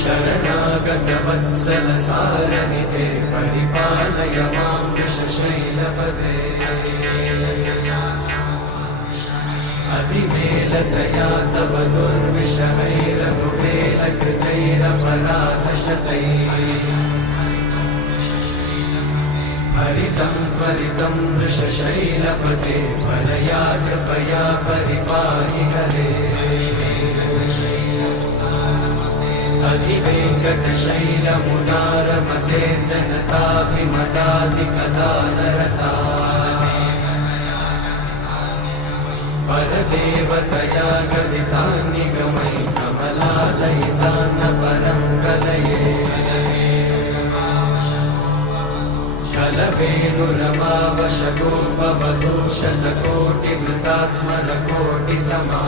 शरणागतवत्सलसारनिधे परिपालय मां वृषशैलपदे अतिवेलतया तव दुर्विषहैरघुवेलकृतैरपराधशतैः हरितं त्वरितं वृषशैलपते वरया कृपया परिपाहि हरे अधिवेङ्कटशैलमुदारमते जनताभिमताधिकदानरता परदेवतया गदितान्निगमै कमलादयितान्न परं कलये कलवेणुरमावशगोपवधूशतकोटिवृतात् स्मरकोटिसमा